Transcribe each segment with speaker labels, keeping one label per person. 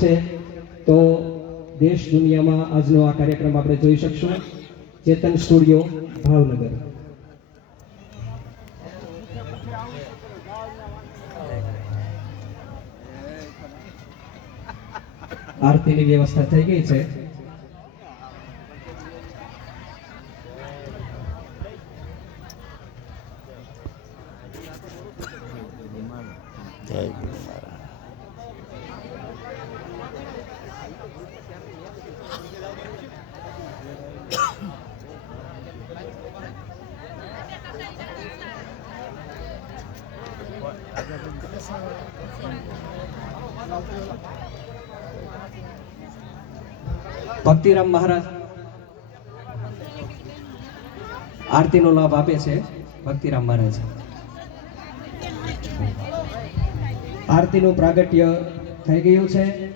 Speaker 1: છે, તો દેશ દુનિયામાં આજનો આ કાર્યક્રમ આપણે જોઈ શકશું. ચેતન સ્ટુડિયો, ભાવનગર. આરતીની વ્યવસ્થા થઈ ગઈ છે.
Speaker 2: જય ગુરુ
Speaker 1: ભક્તિરામ મહારાજ આરતીનો લાભ આપે છે. ભક્તિરામ મહારાજ. આરતીનું પ્રાગટ્ય થઈ ગયું છે.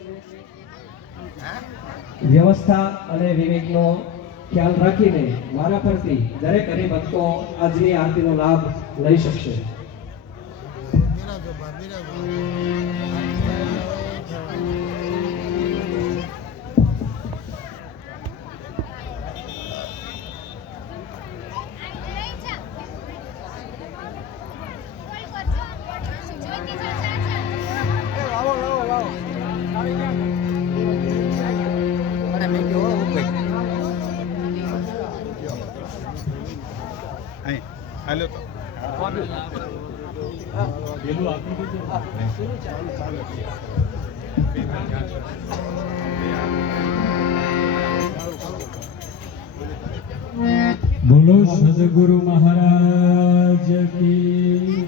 Speaker 1: વ્યવસ્થા અને વિવેકનો ખ્યાલ રાખીને મારા પરથી દરેક હરિભક્તો આજની આરતીનો લાભ લઈ શકશે.
Speaker 3: Aí, ali eu tô.
Speaker 4: બોલો સદગુરુ મહારાજ કી.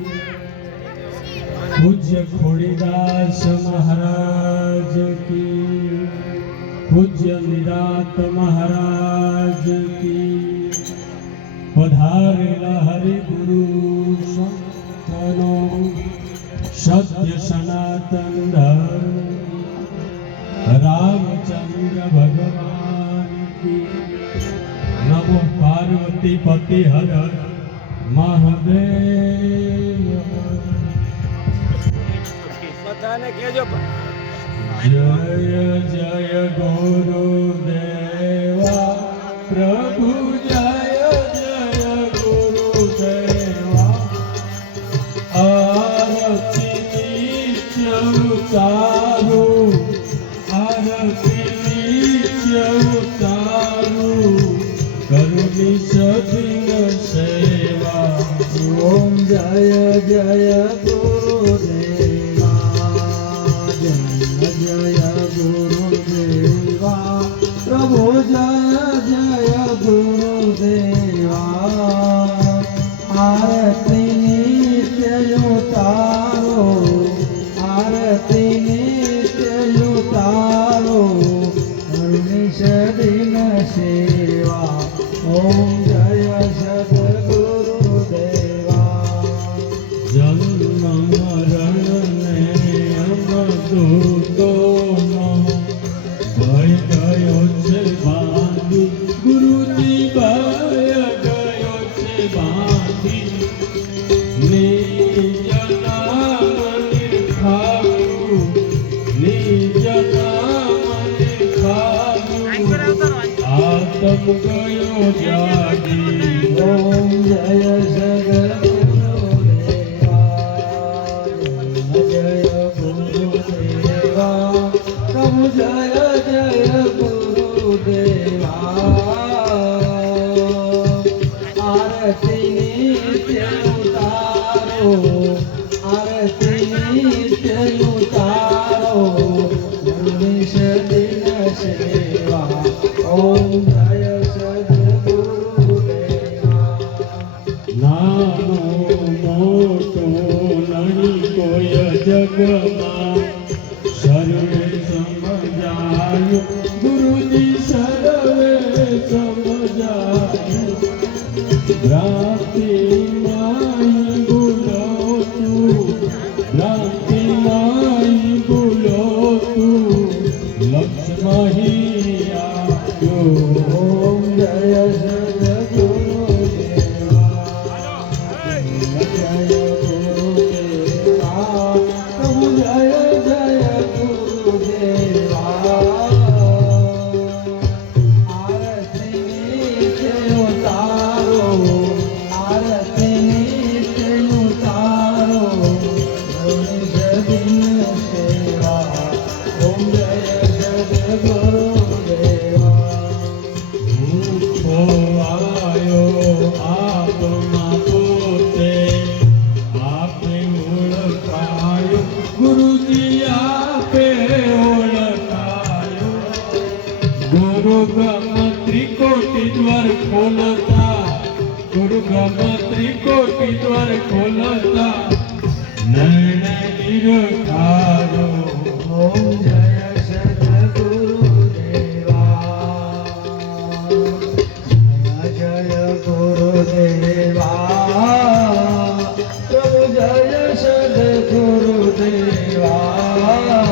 Speaker 4: પૂજ્ય ખોડીદાસ મહારાજ કી. પૂજ્ય નિરાત મહારાજ કી. પધારેલા પાર્વતી પતિ હર મહાદેવ જય જય ગુરુદેવા પ્રભુ દિન સેવા ઓમ જય સદગુરુદેવા જન્મ મરણ ને અમદૂતોનો ભય ગયો છે બાંધી ગુરુજી ભય ગયો છે ગયો જાગી ઓમ જય સદગુરુદેવા ভক্তি મુખમંત્રી કોટી દ્વાર ખોલતા. નયન નિરખારો.
Speaker 1: જય સદગુરુ દેવા જય જય ગુરુ દેવા જય
Speaker 4: સદગુરુ દેવા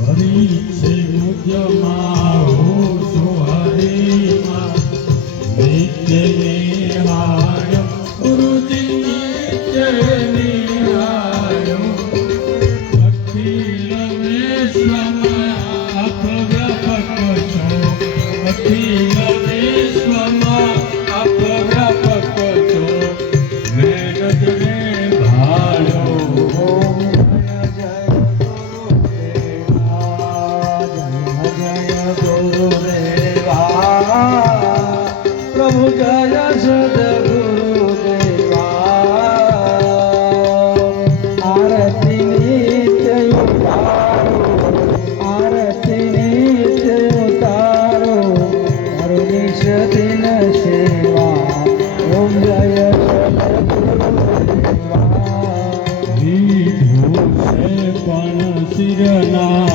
Speaker 4: ભરી છે ઉદ્યમા કલ્પના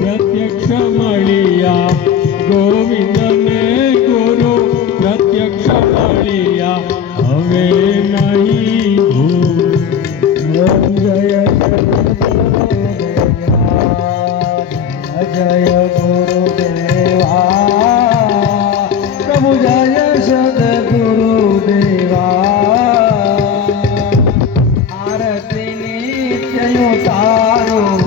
Speaker 4: પ્રત્યક્ષ મળ્યા ગોવિંદને ગુરુ પ્રત્યક્ષ મળ્યા હવે
Speaker 1: જયો તારો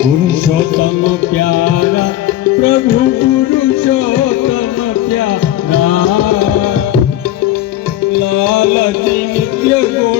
Speaker 1: पुरुषोत्तम प्यारा
Speaker 4: प्रभु पुरुषोत्तम प्यारा लाल जी नित्य गो